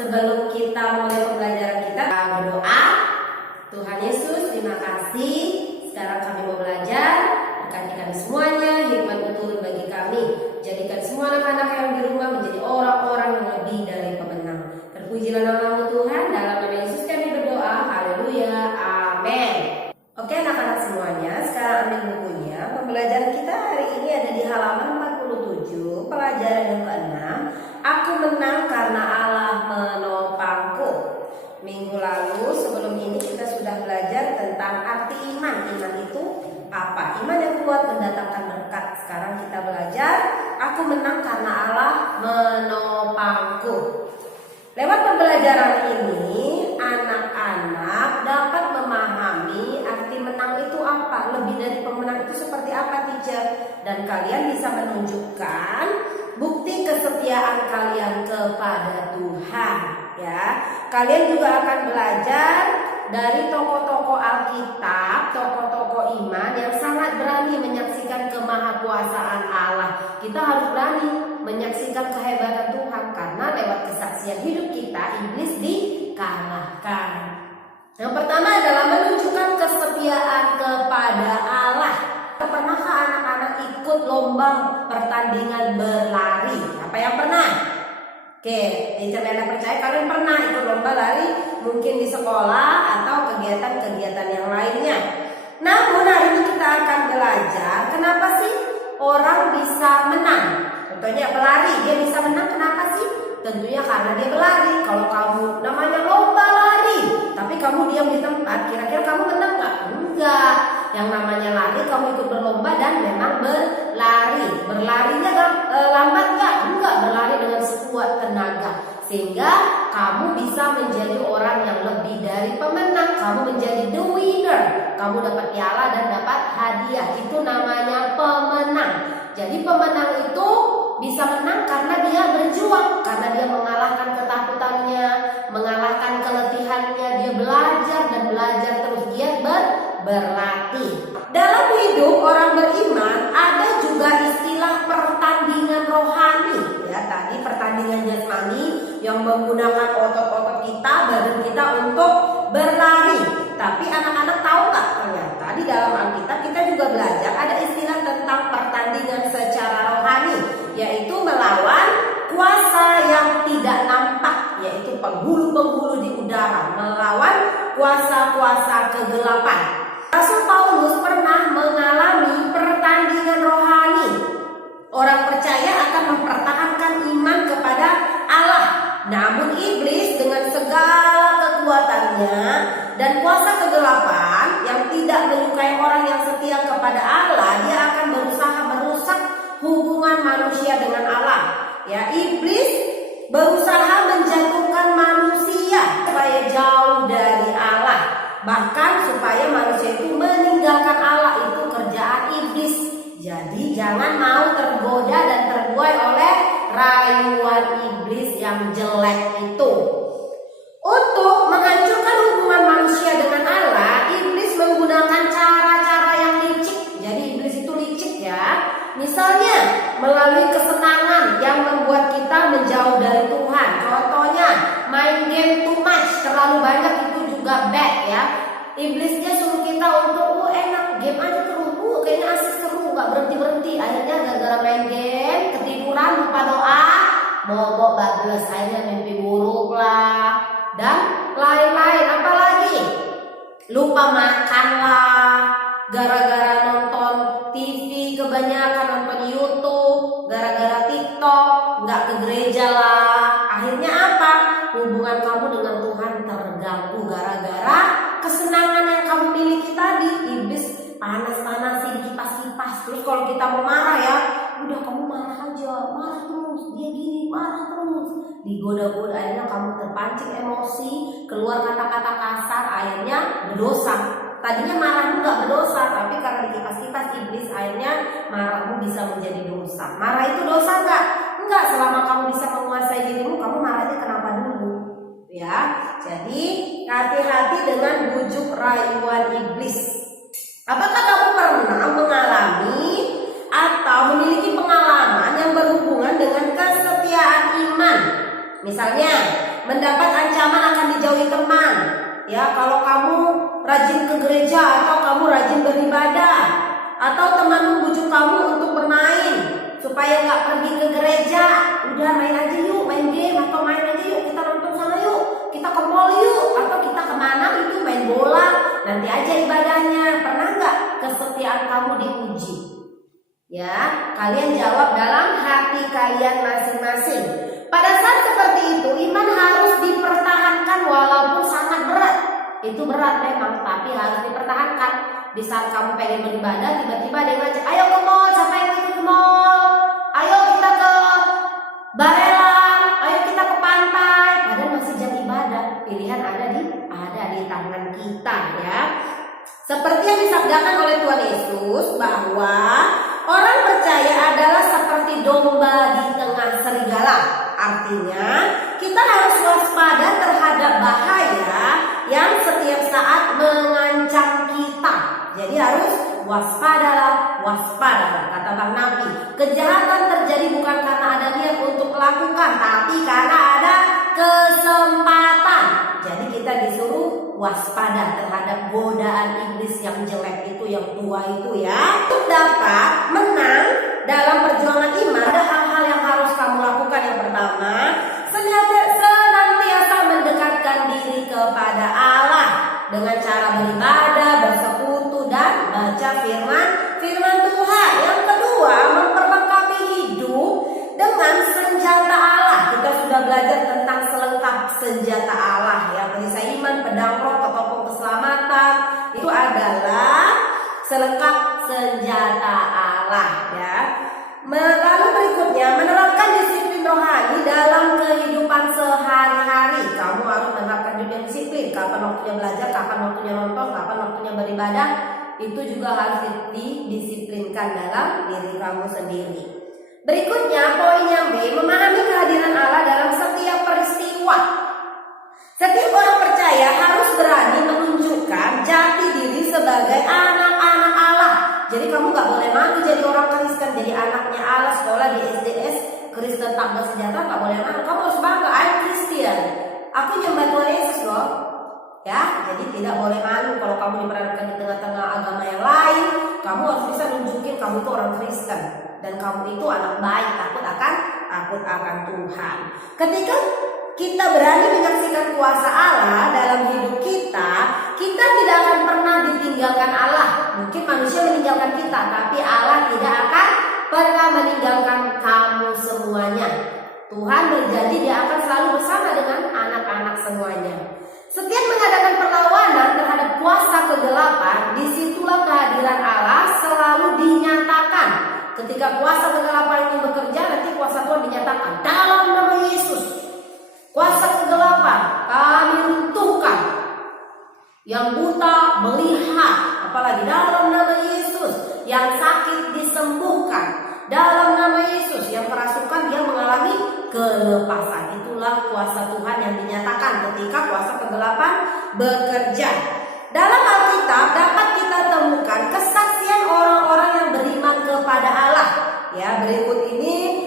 Sebelum kita mulai pembelajaran kita berdoa. Tuhan Yesus, terima kasih. Sekarang kami mau belajar. Berkati kami semuanya, hikmat turun bagi kami. Jadikan semua anak-anak yang di rumah menjadi orang-orang yang lebih dari pemenang. Terpujilah nama-Mu Tuhan. Dalam nama Yesus kami berdoa. Haleluya. Amin. Oke anak-anak semuanya, sekarang ambil bukunya. Pembelajaran kita hari ini ada di halaman 47, pelajaran yang ke-6. Aku menang karena Allah menopangku. Minggu lalu sebelum ini kita sudah belajar tentang arti iman. Iman itu apa? Iman yang kuat mendatangkan berkat. Sekarang kita belajar, aku menang karena Allah menopangku. Lewat pembelajaran ini, anak-anak dapat memahami arti menang itu apa. Lebih dari pemenang itu seperti apa, teacher? Dan kalian bisa menunjukkan bukti kesetiaan kalian kepada Tuhan. Ya, kalian juga akan belajar dari tokoh-tokoh Alkitab, tokoh-tokoh iman yang sangat berani menyaksikan kemahakuasaan Allah. Kita harus berani menyaksikan kehebatan Tuhan karena lewat kesaksian hidup kita iblis dikalahkan. Yang pertama adalah menunjukkan kesetiaan kepada Allah. Pernahkah anak-anak ikut lomba pertandingan berlari? Apa yang pernah? Oke, teacher Lena percaya kalian pernah ikut lomba lari, mungkin di sekolah atau kegiatan-kegiatan yang lainnya. Namun hari ini kita akan belajar kenapa sih orang bisa menang. Contohnya pelari, dia bisa menang kenapa sih? Tentunya karena dia berlari. Kalau kamu namanya lomba lari, tapi kamu diam di tempat, kira-kira kamu menang nggak? Enggak. Yang namanya lari, kamu ikut berlomba dan memang berlari. Berlarinya lambat nggak? Enggak, berlari dengan sekuat tenaga. Sehingga kamu bisa menjadi orang yang lebih dari pemenang. Kamu menjadi the winner. Kamu dapat piala dan dapat hadiah. Itu namanya pemenang. Jadi pemenang itu bisa menang karena dia berjuang, karena dia mengalahkan ketakutannya, mengalahkan keletihannya, dia belajar dan belajar terus giat berlatih. Dalam hidup orang beriman ada juga istilah pertandingan rohani. Ya, tadi pertandingan jasmani yang menggunakan otot-otot kita, badan kita untuk berlari. Tapi anak-anak tahu nggak? Ternyata di dalam Alkitab kita juga belajar ada istilah tentang pertandingan secara rohani, yaitu melawan kuasa yang tidak nampak, yaitu penghulu-penghulu di udara, melawan kuasa-kuasa kegelapan. Rasul Paulus pernah mengalami pertandingan rohani. Orang percaya akan mempertahankan iman kepada Allah. Namun iblis dengan segala kekuatannya dan kuasa kegelapan yang tidak menyukai orang yang setia kepada Allah, dia akan berusaha merusak hubungan manusia dengan Allah. Ya, iblis berusaha menjatuhkan manusia supaya jauh dari Allah. Bahkan supaya manusia itu meninggalkan Allah, itu kerjaan iblis. Jadi jangan mau tergoda dan terbuai oleh rayuan iblis yang jelek itu. Untuk menghancurkan hubungan manusia dengan Allah, iblis menggunakan cara-cara yang licik. Jadi iblis itu licik ya. Misalnya melalui kesenangan yang membuat kita menjauh dari Tuhan. Contohnya main game too much, terlalu banyak, itu juga bad ya. Iblisnya suruh kita untuk enak game aja terus, kayaknya asik seru, gak berhenti-berhenti. Akhirnya gara-gara main game, ketiduran, lupa doa, bobok bablas, akhirnya mimpi buruk lah, dan lain-lain. Apalagi lupa makan lah, gara-gara nonton TV kebanyakan, nonton YouTube, gara-gara TikTok, nggak ke gereja lah. Akhirnya apa? Hubungan kamu dengan Tuhan terganggu gara-gara kesenangan yang kamu miliki tadi. Iblis panas-panasin, kipas-kipas. Terus kalau kita mau marah ya, udah kamu marah aja, marah terus, dia gini, marah terus. Digoda-goda, akhirnya kamu terpancing emosi, keluar kata-kata kasar, akhirnya berdosa. Tadinya marahmu nggak berdosa, tapi karena dikipas-kipas iblis, akhirnya marahmu bisa menjadi dosa. Marah itu dosa nggak? Enggak, selama kamu bisa menguasai dirimu, kamu marahnya kenapa dulu? Ya, jadi hati-hati dengan bujuk rayuan iblis. Apakah kamu pernah mengalami atau memiliki pengalaman yang berhubungan dengan kesetiaan iman? Misalnya, mendapat ancaman akan dijauhi teman. Ya, kalau kamu rajin ke gereja atau kamu rajin beribadah, atau teman membujuk kamu untuk bermain supaya nggak pergi ke gereja, udah main aja yuk, main game atau main aja yuk, kita nonton sana yuk, kita ke mall yuk, atau kita kemana itu main bola, nanti aja ibadahnya. Pernah nggak kesetiaan kamu diuji? Ya, kalian jawab dalam hati kalian masing-masing. Pada saat seperti itu, iman harus dipertahankan walaupun sangat berat. Itu berat memang, tapi harus dipertahankan. Di saat kamu pengen beribadah, tiba-tiba dia ngajak, ayo ke mall, siapa yang ikut ke mall? Ayo kita ke Barelang, ayo kita ke pantai. Padahal masih jam ibadah. Pilihan ada di tangan kita, ya. Seperti yang disabdakan oleh Tuhan Yesus bahwa orang percaya adalah seperti domba di tengah serigala. Artinya kita harus waspada terhadap bahaya yang setiap saat mengancam kita. Jadi harus waspadalah, kata Bang Nabi. Kejahatan terjadi bukan karena ada niat untuk melakukan, tapi karena ada kesempatan. Jadi kita disuruh waspada terhadap godaan iblis yang jelek itu, yang tua itu, ya. Untuk dapat menang dalam perjuangan iman, ada hal-hal yang harus kamu lakukan. Yang pertama, senantiasa mendekatkan diri kepada Allah dengan cara beribadah, bersekutu, dan baca firman Tuhan. Yang kedua, memperlengkapi hidup dengan senjata Allah. Kita sudah belajar tentang selengkap senjata Allah, ya. Perisai iman, pedang roh, ketopong keselamatan, itu adalah selengkap senjata Allah, ya. Lalu berikutnya, menerapkan disiplin rohani dalam kehidupan sehari-hari. Kamu harus menerapkan juga disiplin. Kapan waktunya belajar, kapan waktunya nonton, kapan waktunya beribadah, itu juga harus didisiplinkan dalam diri kamu sendiri. Berikutnya, poin yang B, memahami kehadiran Allah dalam setiap peristiwa. Setiap orang percaya harus berani menunjukkan jati diri sebagai anak-anak Allah. Jadi kamu gak boleh malu jadi orang Kristen, jadi anaknya Allah, sekolah di SDS Kristen Tangga Sejahtera, gak boleh malu. Kamu harus bangga, I'm Christian, aku nyembah Tuhan Yesus loh. Ya, jadi tidak boleh malu kalau kamu diperadakan di tengah-tengah agama yang lain. Kamu harus bisa nunjukin kamu itu orang Kristen dan kamu itu anak baik, takut akan Tuhan. Ketika kita berani menyaksikan kuasa Allah dalam hidup kita, kita tidak akan pernah ditinggalkan Allah. Mungkin manusia meninggalkan kita, tapi Allah tidak akan pernah meninggalkan kamu semuanya. Tuhan berjanji Dia akan selalu bersama dengan anak-anak semuanya. Setiap mengadakan perlawanan terhadap kuasa kegelapan, disitulah kehadiran Allah selalu dinyatakan. Ketika kuasa kegelapan ini bekerja, nanti kuasa Tuhan dinyatakan dalam nama Yesus. Kuasa kegelapan kami runtuhkan. Yang buta melihat, apalagi dalam nama Yesus. Yang sakit disembuhkan dalam nama Yesus. Yang kerasukan dia mengalami kelepasan. Itulah kuasa Tuhan yang dinyatakan ketika kuasa kegelapan bekerja. Dalam Alkitab dapat kita temukan kesaksian orang-orang yang beriman kepada Allah. Ya, berikut ini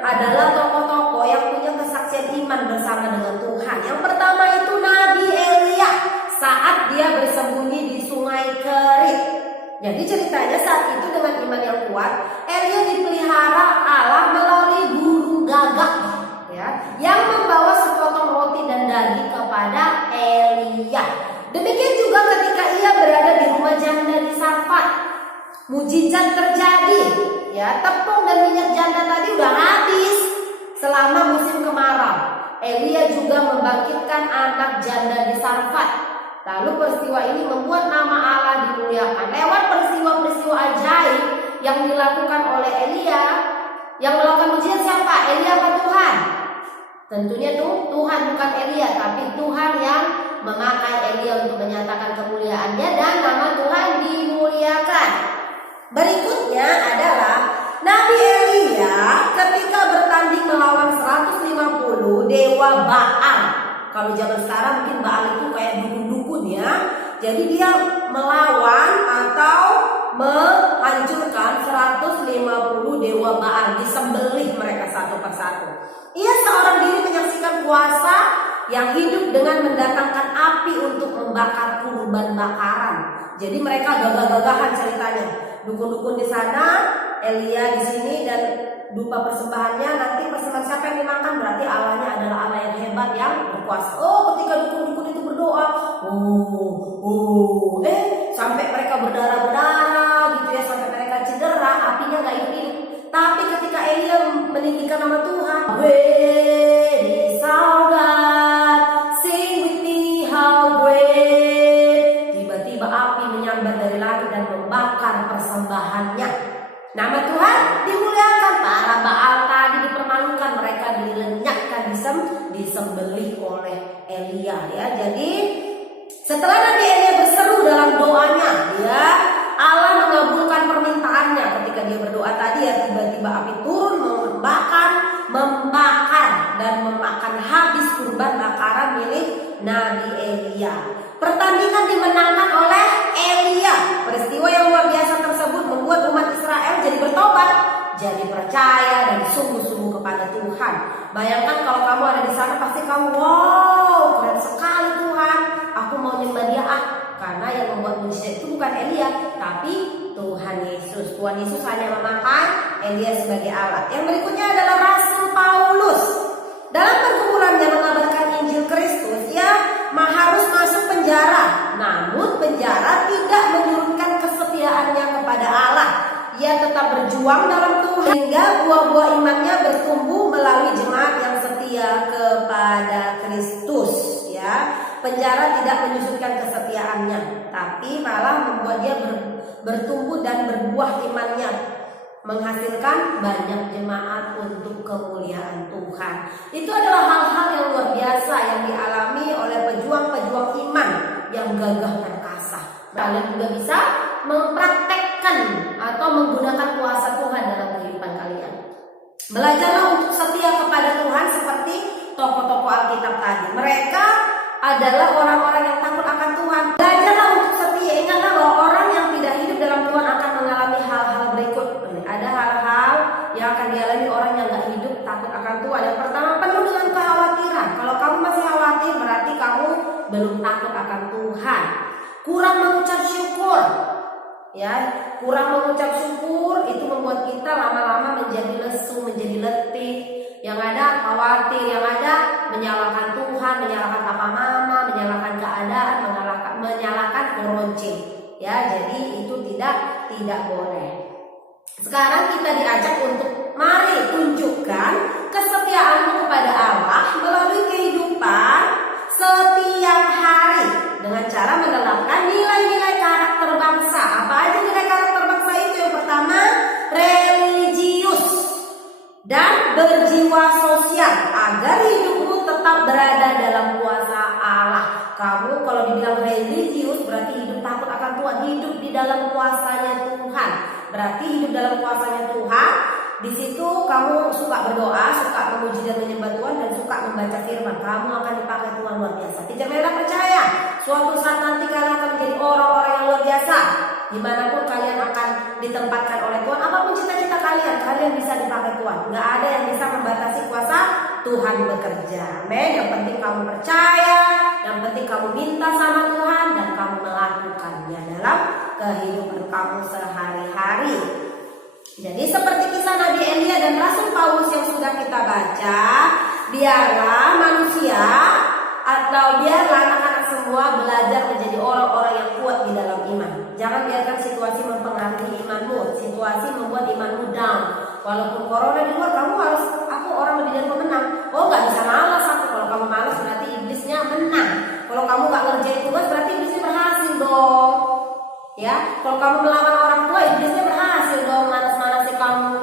adalah tokoh-tokoh yang punya kesaksian iman bersama dengan Tuhan. Yang pertama itu Nabi Elia saat dia bersembunyi di sungai Kerit. Jadi ceritanya saat itu dengan iman yang kuat, Elia dipelihara Allah melalui burung gagak, ya, yang membawa sepotong roti dan daging kepada Elia. Demikian juga ketika ia berada di rumah janda di Sarfat, mujizat terjadi. Ya, tepung dan minyak janda tadi udah habis selama musim kemarau. Elia juga membangkitkan anak janda di Sarfat. Lalu peristiwa ini membuat nama Allah dimuliakan lewat peristiwa-peristiwa ajaib yang dilakukan oleh Elia. Yang melakukan mujizat siapa? Elia apa Tuhan? Tentunya Tuhan, bukan Elia, tapi Tuhan yang memakai Elia untuk menyatakan kemuliaannya dan nama Tuhan dimuliakan. Berikutnya adalah Nabi Elia ketika bertanding melawan 150 dewa Baal. Kalau zaman sekarang mungkin Baal itu kayak dukun-dukun, ya. Jadi dia melawan atau menghancurkan 150 dewa Baal, disembelih mereka satu persatu. Ia seorang diri menyaksikan kuasa yang hidup dengan mendatangkan api untuk membakar kurban bakaran. Jadi mereka gagah-gagahan ceritanya. Dukun-dukun di sana, Elia di sini, dan dupa persembahannya. Nanti persembahan siapa yang dimakan berarti Allahnya adalah Allah yang hebat, yang berkuasa. Oh, ketika dukun-dukun itu berdoa, sampai mereka berdarah-berdarah gitu ya, sampai mereka cedera, apinya nggak hidup. Tapi ketika Elia meninggikan nama Tuhan, great is our God, sing with me how great. Tiba-tiba api menyambar dari langit dan membakar persembahannya. Nama Tuhan dimuliakan. Para Baal tadi dipermalukan, mereka dilenyapkan, disembelih oleh Elia ya. Jadi setelah Nabi Elia berseru dalam doanya ya, Allah mengabulkan permintaannya. Ketika dia berdoa tadi ya, tiba-tiba api turun membakar dan memakan habis kurban bakaran milik Nabi Elia. Pertandingan dimenangkan oleh Elia. Peristiwa yang luar biasa tersebut membuat umat Israel jadi bertobat, jadi percaya dan sungguh-sungguh kepada Tuhan. Bayangkan kalau kamu ada di sana, pasti kamu, wow, keren sekali Tuhan, aku mau nyembah Dia. Karena yang membuat mujizat itu bukan Elia, tapi Tuhan Yesus. Tuhan Yesus hanya memakai Elia sebagai alat. Yang berikutnya adalah Rasul Paulus. Dalam pergumulannya mengabarkan Injil Kristus, ia harus masuk penjara. Namun penjara tidak menyurutkan kesetiaannya kepada Allah. Ia tetap berjuang dalam Tuhan hingga buah-buah imannya bertumbuh melalui jemaat yang setia kepada Kristus ya. Penjara tidak menyusutkan kesetiaannya, tapi malah membuat dia bertumbuh dan berbuah imannya, menghasilkan banyak jemaat untuk kemuliaan Tuhan. Itu adalah hal-hal yang luar biasa yang dialami oleh pejuang-pejuang iman yang gagah perkasa. Kalian juga bisa mempraktekkan atau menggunakan kuasa Tuhan dalam kehidupan kalian. Belajarlah untuk setia kepada Tuhan seperti tokoh-tokoh Alkitab tadi. Mereka adalah orang-orang yang takut akan Tuhan. Belajarlah untuk setia. Ingatlah bahwa orang yang tidak hidup dalam Tuhan akan mengalami hal-hal berikut. Ada hal-hal yang akan dialami orang yang tidak hidup takut akan Tuhan. Yang pertama, penuh dengan kekhawatiran. Kalau kamu masih khawatir, berarti kamu belum takut akan Tuhan. Kurang mengucap syukur. Ya, kurang mengucap syukur itu membuat kita lama-lama menjadi lesu, menjadi letih. Yang ada khawatir, yang ada menyalahkan Tuhan, menyalahkan papa mama, menyalahkan keadaan, menyalahkan koronce. Ya, jadi itu tidak boleh. Sekarang kita diajak untuk mari tunjukkan kesetiaanmu kepada Allah melalui kehidupan setiap hari dengan cara menerapkan nilai-nilai karakter bangsa. Apa aja nilai karakter bangsa itu? Yang pertama, religius dan berjiwa sosial agar hidupmu tetap berada dalam kuasa Allah. Kamu kalau dibilang religius berarti hidup takut akan Tuhan, hidup di dalam kuasanya Tuhan. Berarti hidup dalam kuasanya Tuhan. Di situ kamu suka berdoa, suka memuji dan menyembah Tuhan, dan suka membaca firman. Kamu akan dipakai Tuhan luar biasa. Teacher Mela percaya suatu saat nanti kalian akan menjadi orang-orang yang luar biasa. Dimanapun kalian akan ditempatkan oleh Tuhan, apapun cita-cita kalian bisa dipakai Tuhan. Gak ada yang bisa membatasi kuasa Tuhan bekerja. Amin. Yang penting kamu percaya, yang penting kamu minta sama Tuhan, dan kamu melakukannya dalam kehidupan kamu sehari-hari. Jadi seperti kisah Nabi Elia dan Rasul Paulus yang sudah kita baca, biarlah manusia atau biarlah anak-anak semua belajar menjadi orang-orang yang kuat di dalam iman. Jangan biarkan situasi mempengaruhi imanmu, situasi membuat imanmu down. Walaupun corona di luar, kamu harus, aku orang lebih dari pemenang. Oh, nggak bisa malas aku. Kalau kamu malas berarti iblisnya menang. Kalau kamu nggak ngerjain tugas berarti iblisnya berhasil dong. Ya, kalau kamu melawan orang tua, iblisnya berhasil dong. Malas-malasnya kamu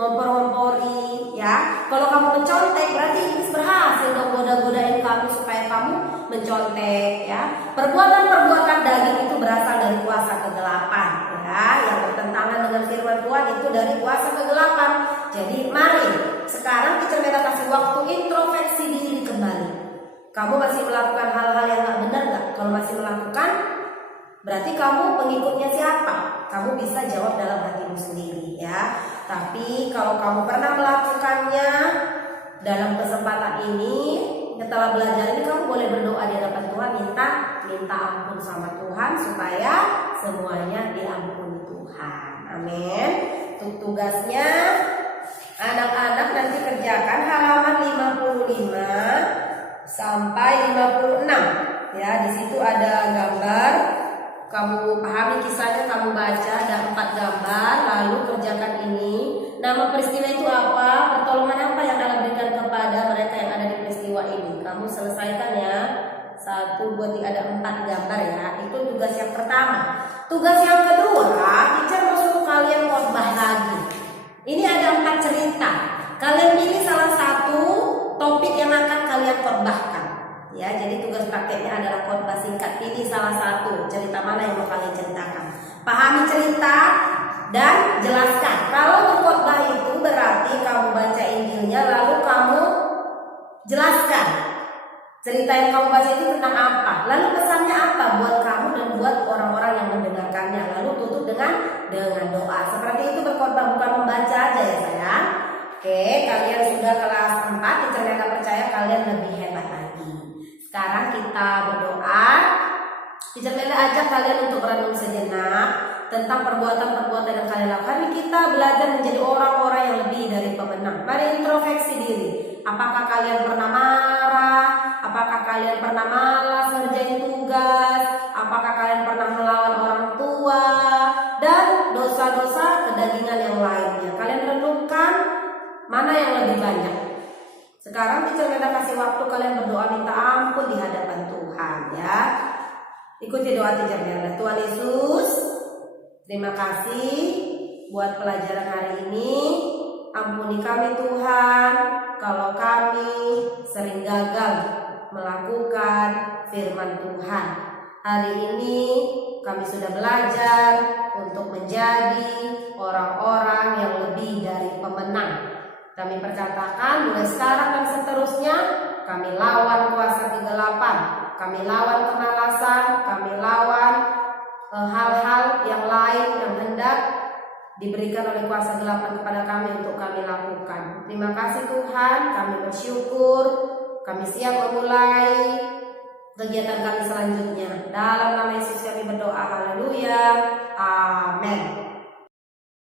ngompor-ngompori, ya. Kalau kamu mencontek, berarti iblis berhasil dong goda-godain kamu supaya kamu mencontek, ya. Perbuatan-perbuatan daging itu berasal dari kuasa kegelapan, ya. Yang bertentangan dengan firman Tuhan itu dari kuasa kegelapan. Jadi mari sekarang kita kasih waktu introspeksi diri kembali. Kamu masih melakukan hal-hal yang gak benar gak? Kalau masih melakukan, berarti kamu pengikutnya siapa? Kamu bisa jawab dalam hatimu sendiri, ya. Tapi kalau kamu pernah melakukannya dalam kesempatan ini, setelah belajar ini kamu boleh berdoa di hadapan Tuhan, minta ampun sama Tuhan supaya semuanya diampuni Tuhan. Amin. Untuk tugasnya anak-anak nanti kerjakan halaman 55 sampai 56. Ya, di situ ada gambar. Kamu pahami kisahnya, kamu baca, ada 4 gambar, lalu kerjakan ini. Nama peristiwa itu apa? Pertolongan apa yang Allah berikan kepada mereka yang ada di peristiwa ini? Kamu selesaikan ya. 1, 2, 3, ada 4 gambar ya. Itu tugas yang pertama. Tugas yang kedua, teacher mau suruh kalian khotbah lagi. Ini ada 4 cerita. Kalian pilih salah satu topik yang akan kalian khotbahkan. Ya, jadi tugas prakteknya adalah khotbah singkat. Pilih salah satu cerita mana yang mau kalian ceritakan. Pahami cerita dan jelaskan. Kalau untuk khotbah itu berarti kamu baca Injilnya lalu kamu jelaskan cerita yang kamu baca itu tentang apa, lalu pesannya apa buat kamu dan buat orang-orang yang mendengarkannya. Lalu tutup dengan doa. Seperti itu berkhotbah, bukan membaca aja ya sayang. Oke, kalian sudah kelas 4. Teacher Mega percaya kalian lebih hebat lagi. Sekarang kita berdoa. Teacher Mega ajak kalian untuk merenung sejenak tentang perbuatan-perbuatan yang kalian lakukan. Mari kita belajar menjadi orang-orang yang lebih dari pemenang. Mari introspeksi diri. Apakah kalian pernah marah? Apakah kalian pernah malas ngerjain tugas? Apakah kalian pernah melawan orang tua? Dan dosa-dosa kedagingan yang lainnya. Kalian renungkan mana yang lebih banyak. Sekarang teacher Mega kasih waktu kalian berdoa minta ampun di hadapan Tuhan ya. Ikuti doa teacher Mega. Tuhan Yesus, terima kasih buat pelajaran hari ini. Ampuni kami Tuhan kalau kami sering gagal melakukan firman Tuhan. Hari ini kami sudah belajar untuk menjadi orang-orang yang lebih dari pemenang. Kami perkatakan mulai sekarang dan seterusnya kami lawan kuasa kegelapan, kami lawan kemalasan, kami lawan hal-hal yang lain yang hendak diberikan oleh kuasa kegelapan kepada kami untuk kami lakukan. Terima kasih Tuhan, kami bersyukur, kami siap memulai kegiatan kami selanjutnya. Dalam nama Yesus kami berdoa, haleluya, amin.